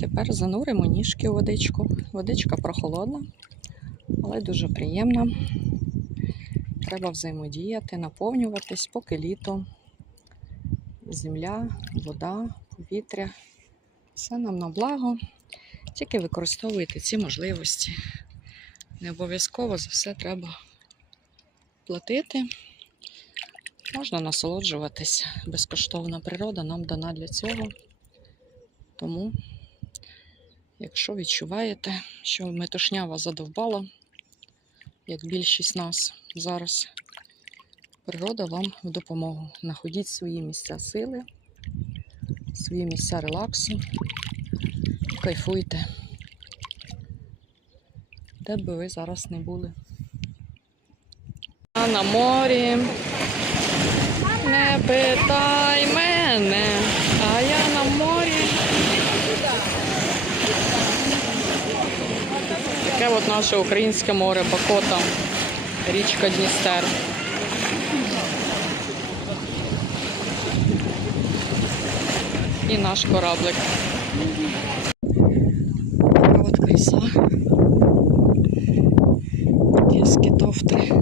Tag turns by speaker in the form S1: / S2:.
S1: Тепер зануримо ніжки у водичку. Водичка прохолодна, але дуже приємна. Треба взаємодіяти, наповнюватись, поки літо. Земля, вода, повітря. Все нам на благо. Тільки використовуйте ці можливості. Не обов'язково за все треба платити. Можна насолоджуватись. Безкоштовна природа нам дана для цього. Тому, якщо відчуваєте, що метушня вас задовбала, як більшість нас зараз, природа вам в допомогу. Находіть свої місця сили, свої місця релаксу, кайфуйте. Де би ви зараз не були. А на морі. Не питай таке от наше українське море, Бакота, річка Дністер. І наш кораблик. Така от краса. Такі тофти.